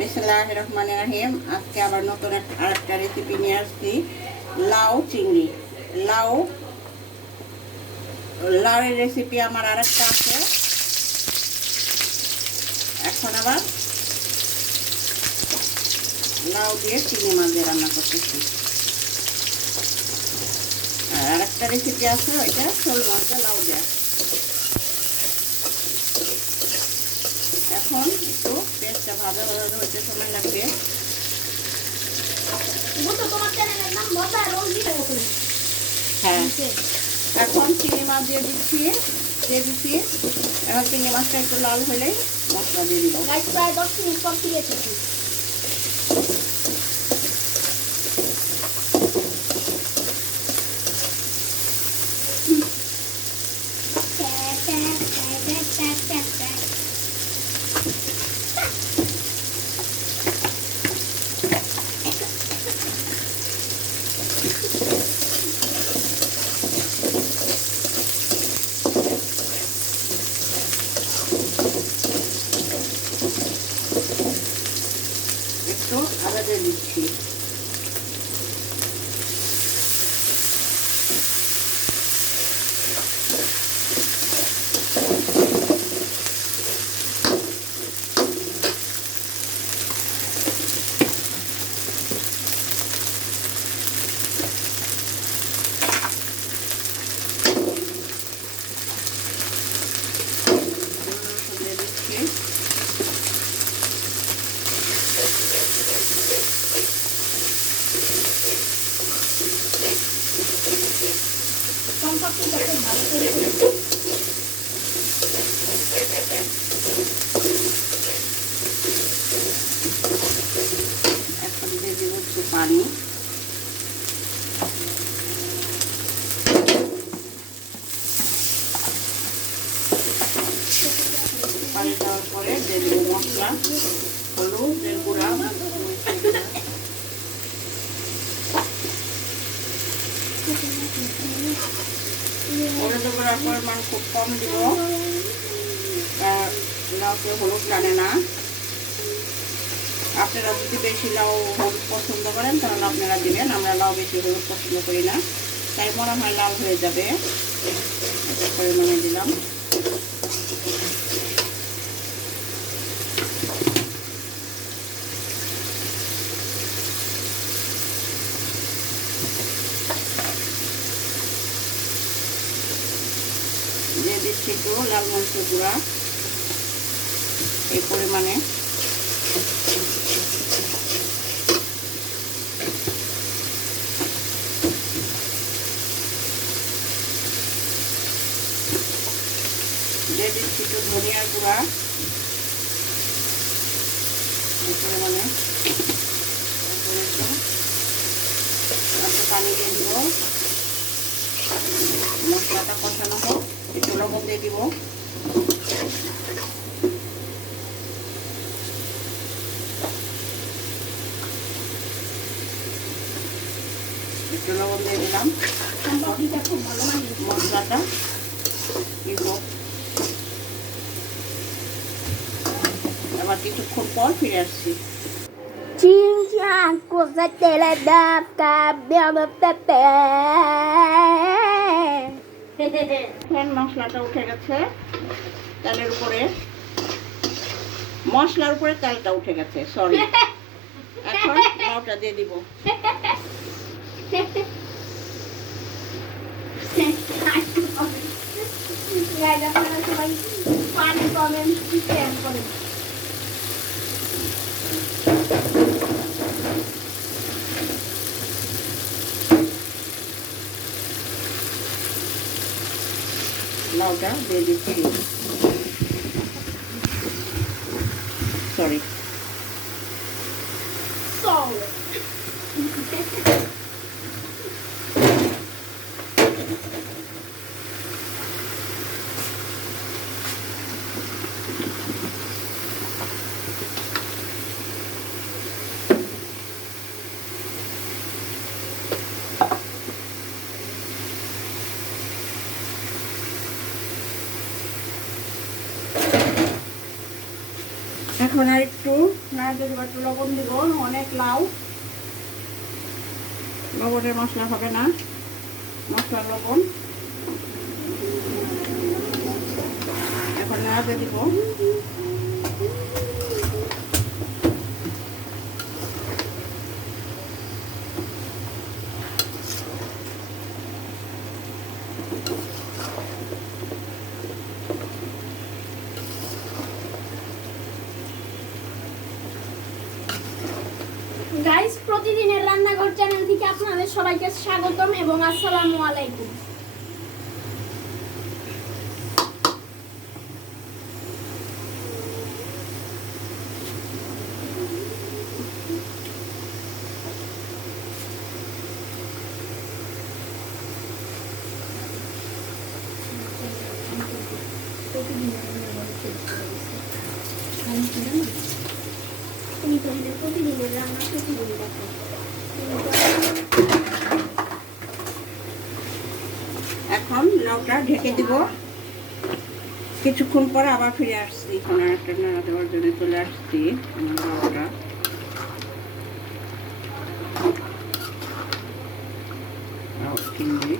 বিসমিল্লাহির রহমানির রহিম। আজকে আবার নতুন আরেকটা রেসিপি নিয়ে আসছি। লাউ চিংড়ি। লাউ লাউয়ের রেসিপি আমার আরেকটা আছে। এখন আবার লাউ দিয়ে চিংড়ি মাছ দিয়ে রান্না করতেছি। আর আরেকটা রেসিপি আছে, ওইটা শোল মাছ দিয়ে লাউ দেয়া। এখন একটু পেঁয়াজটা ভাজা ভাজা হইতে সময় লাগবে। হ্যাঁ, এখন চিংড়ি মাছ দিয়ে দিচ্ছি। এখন চিংড়ি মাছটা একটু লাল হলেই মশলা দিয়ে দিব। প্রায় 10 মিনিট পর ফিরে এসেছি। একটু আদা দিয়ে দিচ্ছি। এখন দিয়ে দেব একটু পানি। পানি দেওয়ার পরে দিয়ে দেব মশলা, হলুদের গুঁড়া, হলুদের গুঁড়ার পরিমাণ খুব কম দিব। লাউতে হলুদ টানে না। আপনারা যদি বেশি লাউ হলুদ পছন্দ করেন তাহলে আপনারা দিবেন। আমরা লাউ বেশি হলুদ পছন্দ করি না, তাই মনে হয় লাল হয়ে যাবে। এটা পরিমাণে দিলাম। দিয়ে দিচ্ছি একটু লাল মরিচের গুঁড়া এই পরিমাণে। দিয়ে দিচ্ছি একটু ধনিয়ার গুঁড়া এই পরিমাণে। একটু পানি দিয়ে দিব। মশলাটা কষানো হোক, একটু লবণ দিয়ে দিব। একটু লবণ দিয়ে দিলাম। মশলাটা দিব। আবার কিছুক্ষণ পর ফিরে আসছি। মশলাটা উঠে গেছে তেলের উপরে, মশলার উপরে তেলটা উঠে গেছে, সরি। এখন লাউটা দিয়ে দিব। লাউটা দিয়ে দিচ্ছি, সরি। এখন এখন আর একটু নাড়াতে দেবো, একটু লবণ দিব। অনেক লাউ, লবণের মশলা হবে না, মশলা লবণ। এখন নাড়াতে দিব। গাইস, প্রতিদিনের রান্নাঘর চ্যানেল থেকে আপনাদের সবাইকে স্বাগতম এবং আসসালামু আলাইকুম। প্রতিদিনের রান্না প্রতিদিন দেখো। এখন লাউটা ঢেকে দিব। কিছুক্ষণ পরে আবার ফিরে আসছি। এখন আর একটা নাড়া দেওয়ার জন্য চলে আসছি। লাউটা চিংড়ি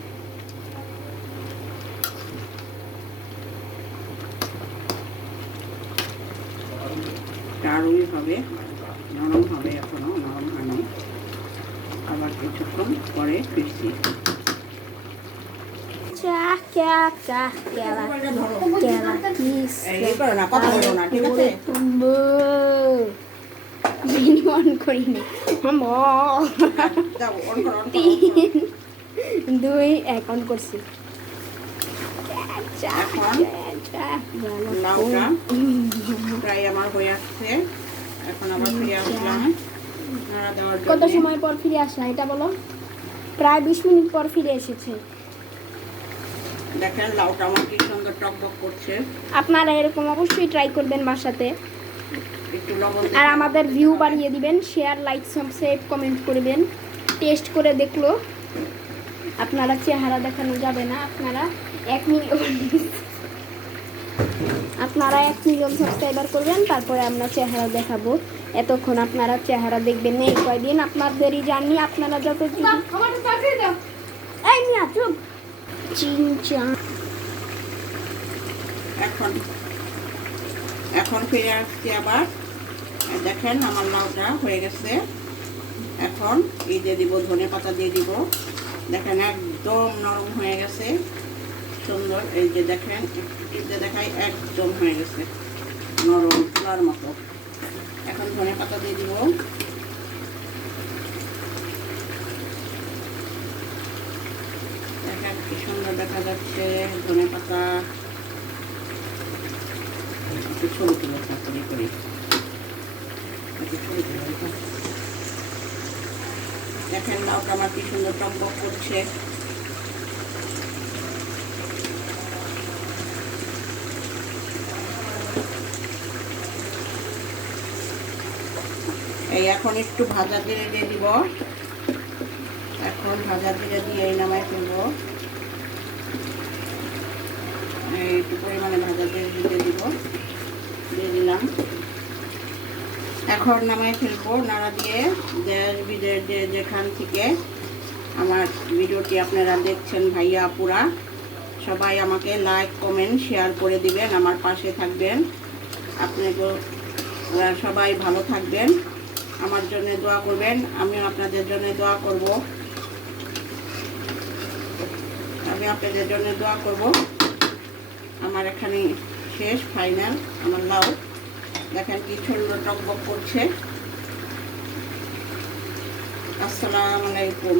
আরোই হবে, নরম হবে, এখনো নরম হয়নি। আবার কিছুক্ষণ পরে ফিরছি। দুই এখন করছি। এখন লাউটা প্রায় আমার হয়ে আসছে। এখন আবার ফিরে আসলাম নাড়া দেওয়ার জন্য। কত সময় পর ফিরে আসা এটা বলো? প্রায় 20 মিনিট পর ফিরে এসেছে। দেখেন লাউটা আমার কি সুন্দর টকবক করছে। আপনারা এরকম অবশ্যই ট্রাই করবেন বাসাতে। একটু লবণ আর আমাদের ভিউ বাড়িয়ে দিবেন, শেয়ার, লাইক, সাবস্ক্রাইব, কমেন্ট করবেন। টেস্ট করে দেখলো আপনারা চেহারা দেখানো যাবে না। আপনারা 1 মিলিয়ন সাবস্ক্রাইবার করবেন, তারপরে আমরা চেহারা দেখাবো। এতক্ষণ আপনারা চেহারা দেখবেন না, এই কয়দিন আপনাদেরই জানি। আপনারা যত এই মিয়া চুপ চিনচা। এখন ফিরে আসছি আবার। দেখেন আমার লাউটা হয়ে গেছে। এখন এই দিয়ে দিব, ধনে পাতা দিয়ে দিব। দেখেন একদম নরম হয়ে গেছে, সুন্দর। এই যে দেখেন, টিপতে দেখাই, একদম হয়ে গেছে নরম তুলার মতো। এখন ধনে পাতা দিয়ে দিব। দেখেন কি সুন্দর দেখা যাচ্ছে ধনে পাতা। একটু ছবি তুলে তাড়াতাড়ি করি, একটু ছবি তুলে। দেখেন লাউটা আমার কি সুন্দর টকবক করছে। এই এখন একটু ভাজা জিরে দিয়ে দিব। এখন ভাজা জিরে দিয়ে নামাই ফেলবো। একটু পরিমাণে ভাজা জিরে দিয়ে দিব, দিয়ে দিলাম। এখন নামাই ফেলবো নাড়া দিয়ে। দেশ বিদেশ যেখান থেকে আমার ভিডিওটি আপনারা দেখছেন, ভাইয়া আপুরা সবাই আমাকে লাইক, কমেন্ট, শেয়ার করে দিবেন, আমার পাশে থাকবেন। আপনারা সবাই ভালো থাকবেন, আমার জন্য দোয়া করবেন, আমিও আপনাদের জন্য দোয়া করব। আমার এখানে শেষ, ফাইনাল আমার লাউ। দেখেন কি সুন্দর টকবক করছে। আসসালামু আলাইকুম।